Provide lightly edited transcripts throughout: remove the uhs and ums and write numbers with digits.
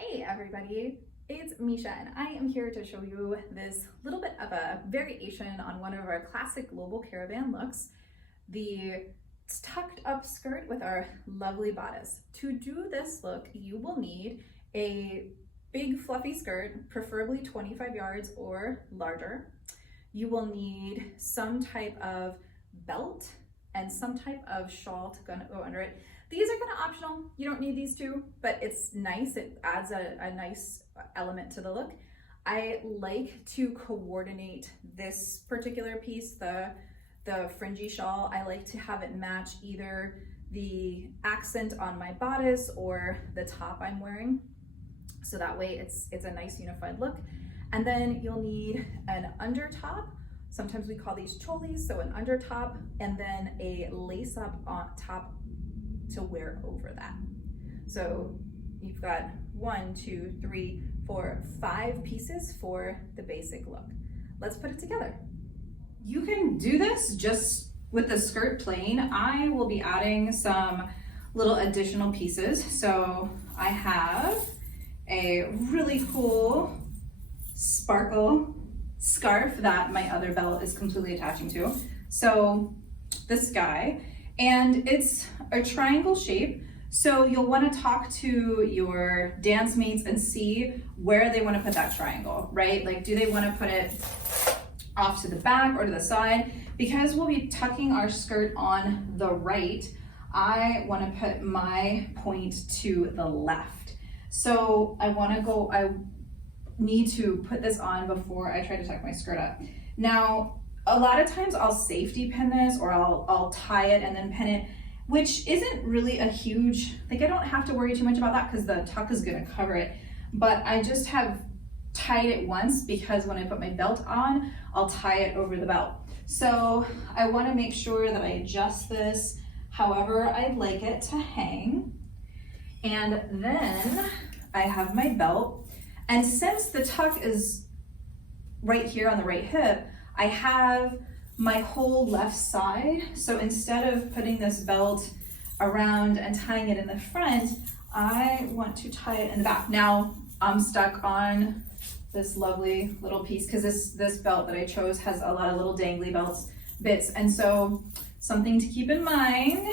Hey everybody, it's Misha and I am here to show you this little bit of a variation on one of our classic Global Caravan looks, the tucked up skirt with our lovely bodice. To do this look, you will need a big fluffy skirt, preferably 25 yards or larger. You will need some type of belt and some type of shawl to go under it. These are kind of optional. You don't need these two, but it's nice. It adds a nice element to the look. I like to coordinate this particular piece, the fringy shawl. I like to have it match either the accent on my bodice or the top I'm wearing. So that way it's a nice unified look. And then you'll need an under top. Sometimes we call these cholis, so an under top, and then a lace up on top to wear over that. So you've got 1, 2, 3, 4, 5 pieces for the basic look. Let's put it together. You can do this just with the skirt plain. I will be adding some little additional pieces. So I have a really cool sparkle scarf that my other belt is completely attaching to. So this guy, and it's a triangle shape. So you'll want to talk to your dance mates and see where they want to put that triangle, right? Like, do they want to put it off to the back or to the side? Because we'll be tucking our skirt on the right, I want to put my point to the left. So I need to put this on before I try to tuck my skirt up. Now, a lot of times I'll safety pin this, or I'll tie it and then pin it, which isn't really a huge, like, I don't have to worry too much about that because the tuck is gonna cover it. But I just have tied it once because when I put my belt on, I'll tie it over the belt. So I wanna make sure that I adjust this however I'd like it to hang. And then I have my belt. And since the tuck is right here on the right hip, I have my whole left side. So instead of putting this belt around and tying it in the front, I want to tie it in the back. Now I'm stuck on this lovely little piece because this belt that I chose has a lot of little dangly bits. And so something to keep in mind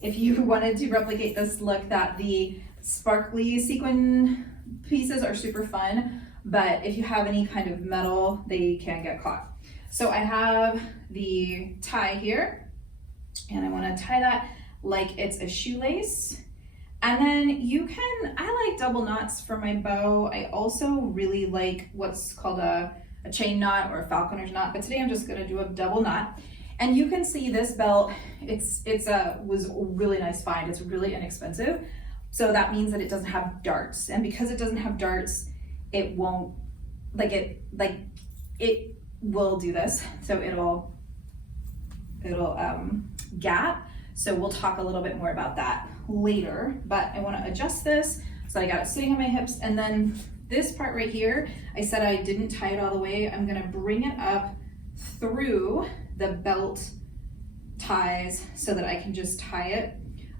if you wanted to replicate this look, that the sparkly sequin pieces are super fun, but if you have any kind of metal, they can get caught. So I have the tie here, and I want to tie that like it's a shoelace. And then I like double knots for my bow. I also really like what's called a chain knot or a falconer's knot, but today I'm just gonna do a double knot. And you can see this belt, was a really nice find. It's really inexpensive. So that means that it doesn't have darts. And because it doesn't have darts, it won't, it will do this. So it'll gap. So we'll talk a little bit more about that later, but I want to adjust this. So I got it sitting on my hips, and then this part right here, I said I didn't tie it all the way. I'm going to bring it up through the belt ties so that I can just tie it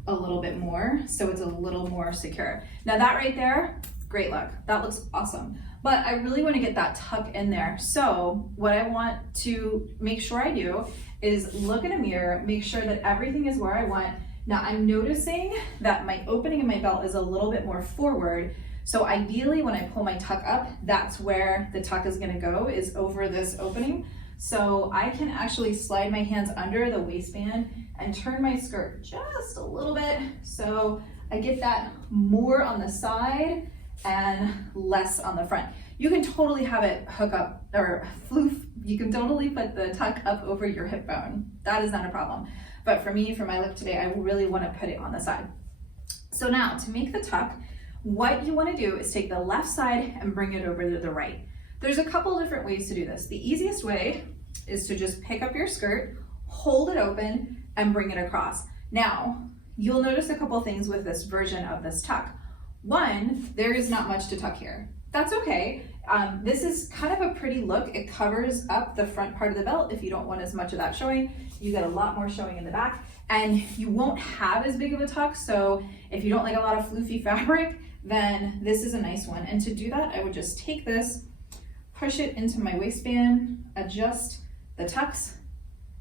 a little bit more so it's a little more secure. Now that right there, great look. That looks awesome. But I really want to get that tuck in there. So what I want to make sure I do is look in a mirror, make sure that everything is where I want. Now I'm noticing that my opening in my belt is a little bit more forward. So ideally when I pull my tuck up, that's where the tuck is going to go, is over this opening. So I can actually slide my hands under the waistband and turn my skirt just a little bit so I get that more on the side and less on the front. You can totally have it hook up or floof. You can totally put the tuck up over your hip bone. That is not a problem. But for me, for my look today, I really want to put it on the side. So now to make the tuck, what you want to do is take the left side and bring it over to the right. There's a couple different ways to do this. The easiest way is to just pick up your skirt, hold it open, and bring it across. Now, you'll notice a couple things with this version of this tuck. One, there is not much to tuck here. That's okay. This is kind of a pretty look. It covers up the front part of the belt. If you don't want as much of that showing, you get a lot more showing in the back, and you won't have as big of a tuck. So if you don't like a lot of floofy fabric, then this is a nice one. And to do that, I would just take this, push it into my waistband, adjust the tucks,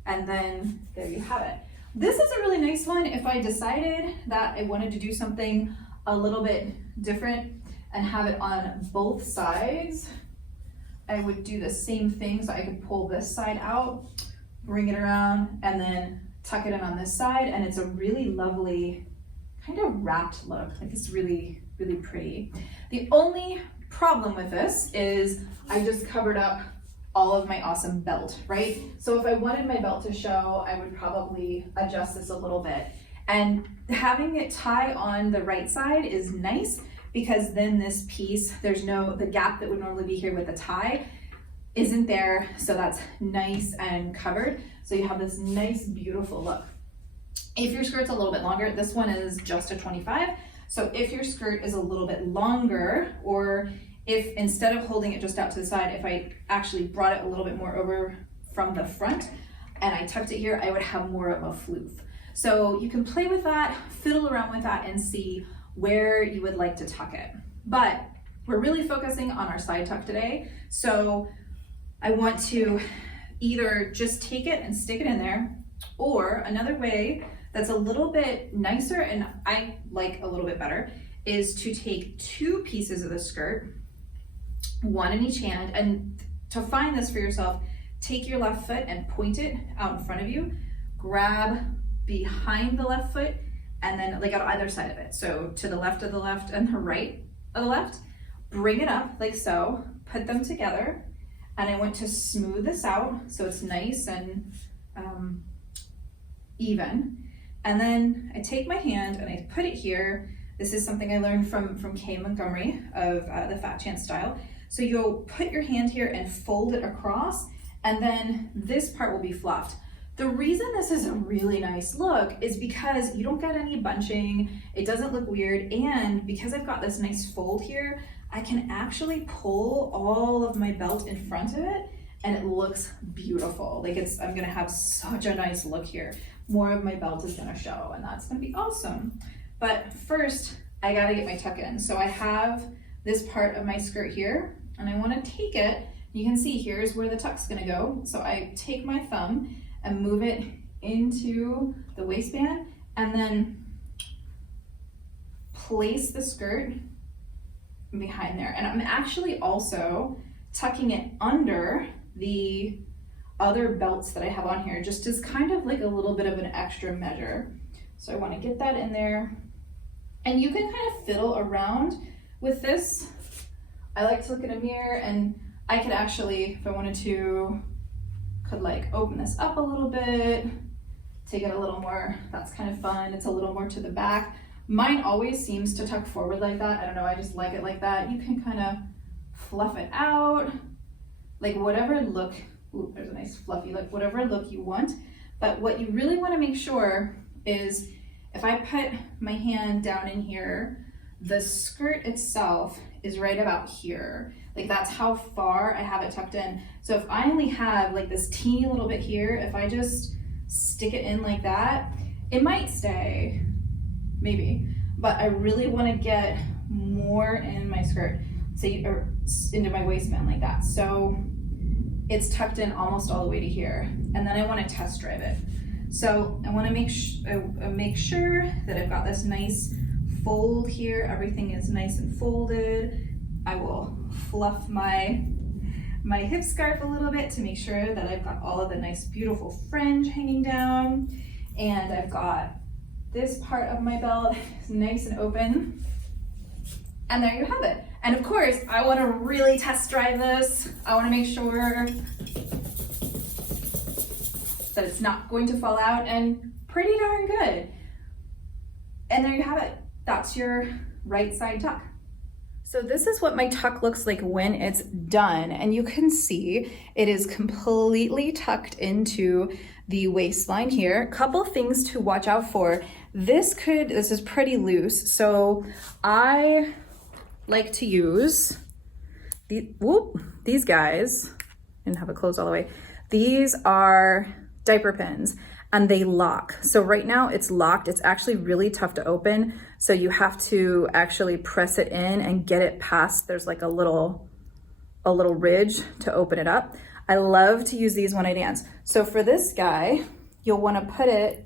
and then there you have it. This is a really nice one if I decided that I wanted to do something a little bit different and have it on both sides. I would do the same thing, so I could pull this side out, bring it around, and then tuck it in on this side, and it's a really lovely kind of wrapped look. Like, it's really, really pretty. The only problem with this is I just covered up all of my awesome belt, right? So if I wanted my belt to show, I would probably adjust this a little bit. And having it tie on the right side is nice, because then this piece, the gap that would normally be here with the tie isn't there, so that's nice and covered. So you have this nice, beautiful look. If your skirt's a little bit longer, this one is just a 25. So if your skirt is a little bit longer, or if instead of holding it just out to the side, if I actually brought it a little bit more over from the front and I tucked it here, I would have more of a floof. So you can play with that, fiddle around with that, and see where you would like to tuck it. But we're really focusing on our side tuck today. So I want to either just take it and stick it in there, or another way that's a little bit nicer and I like a little bit better is to take two pieces of the skirt, one in each hand, and to find this for yourself, take your left foot and point it out in front of you, grab behind the left foot, and then like on either side of it. So to the left of the left and the right of the left, bring it up like so, put them together, and I want to smooth this out so it's nice and even. And then I take my hand and I put it here. This is something I learned from Kay Montgomery of the Fat Chance style. So you'll put your hand here and fold it across, and then this part will be fluffed. The reason this is a really nice look is because you don't get any bunching, it doesn't look weird, and because I've got this nice fold here, I can actually pull all of my belt in front of it, and it looks beautiful. Like, I'm gonna have such a nice look here. More of my belt is gonna show, and that's gonna be awesome. But first, I gotta get my tuck in. So I have this part of my skirt here, and I wanna take it. You can see here's where the tuck's gonna go. So I take my thumb and move it into the waistband, and then place the skirt behind there. And I'm actually also tucking it under the other belts that I have on here, just as kind of like a little bit of an extra measure. So I want to get that in there. And you can kind of fiddle around with this. I like to look in a mirror, and I could actually, if I wanted to, could like open this up a little bit, take it a little more. That's kind of fun. It's a little more to the back. Mine always seems to tuck forward like that. I don't know, I just like it like that. You can kind of fluff it out, like whatever look. Ooh, there's a nice fluffy look, whatever look you want. But what you really want to make sure is if I put my hand down in here, the skirt itself is right about here. Like, that's how far I have it tucked in. So if I only have like this teeny little bit here, if I just stick it in like that, it might stay, maybe, but I really want to get more in my skirt, or into my waistband like that. So it's tucked in almost all the way to here, and then I want to test drive it. So I want to make sure that I've got this nice fold here. Everything is nice and folded. I will fluff my hip scarf a little bit to make sure that I've got all of the nice, beautiful fringe hanging down, and I've got this part of my belt nice and open, and there you have it. And of course, I want to really test drive this. I want to make sure that it's not going to fall out, and pretty darn good. And there you have it. That's your right side tuck. So this is what my tuck looks like when it's done, and you can see it is completely tucked into the waistline here. Couple things to watch out for. This is pretty loose, so I like to use these guys. Didn't have it closed all the way. These are diaper pins, and they lock. So right now it's locked. It's actually really tough to open. So you have to actually press it in and get it past, there's like a little ridge to open it up. I love to use these when I dance. So for this guy, you'll want to put it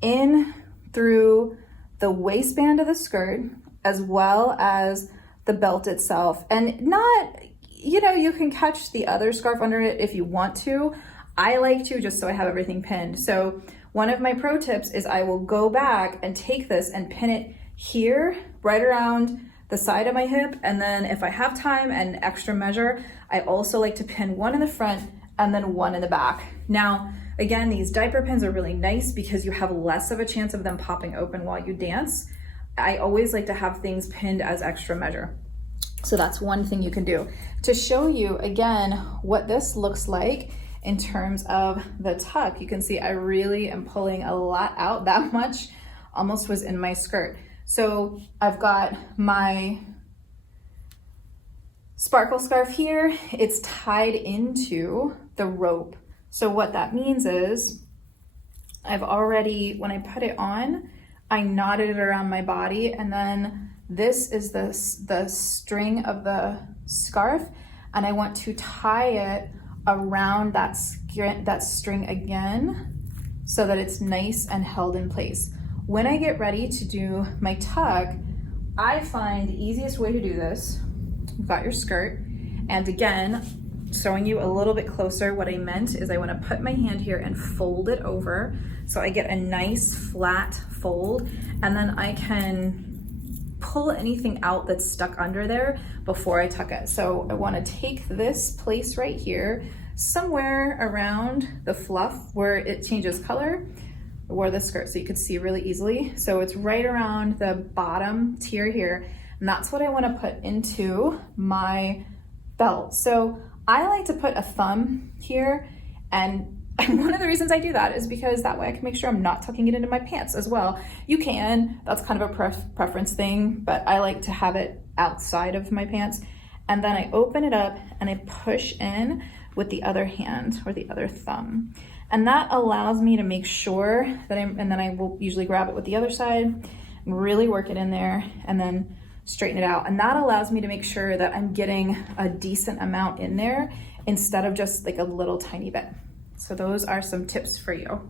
in through the waistband of the skirt as well as the belt itself, and not, you know, you can catch the other scarf under it if you want to. I like to, just so I have everything pinned. So one of my pro tips is I will go back and take this and pin it here, right around the side of my hip. And then if I have time and extra measure, I also like to pin one in the front and then one in the back. Now, again, these diaper pins are really nice because you have less of a chance of them popping open while you dance. I always like to have things pinned as extra measure. So that's one thing you can do. To show you again what this looks like in terms of the tuck, you can see I really am pulling a lot out. That much almost was in my skirt. So I've got my sparkle scarf here. It's tied into the rope. So what that means is I've already, when I put it on, I knotted it around my body, and then this is the string of the scarf, and I want to tie it around that string again so that it's nice and held in place. When I get ready to do my tuck, I find the easiest way to do this, you've got your skirt, and again, showing you a little bit closer, what I meant is I want to put my hand here and fold it over so I get a nice flat fold, and then I can pull anything out that's stuck under there before I tuck it. So I want to take this place right here, somewhere around the fluff where it changes color, or the skirt, so you could see really easily. So it's right around the bottom tier here, and that's what I want to put into my belt. So I like to put a thumb here, and one of the reasons I do that is because that way I can make sure I'm not tucking it into my pants as well. You can, that's kind of a preference thing, but I like to have it outside of my pants. And then I open it up and I push in with the other hand or the other thumb. And that allows me to make sure that and then I will usually grab it with the other side and really work it in there and then straighten it out. And that allows me to make sure that I'm getting a decent amount in there instead of just like a little tiny bit. So those are some tips for you.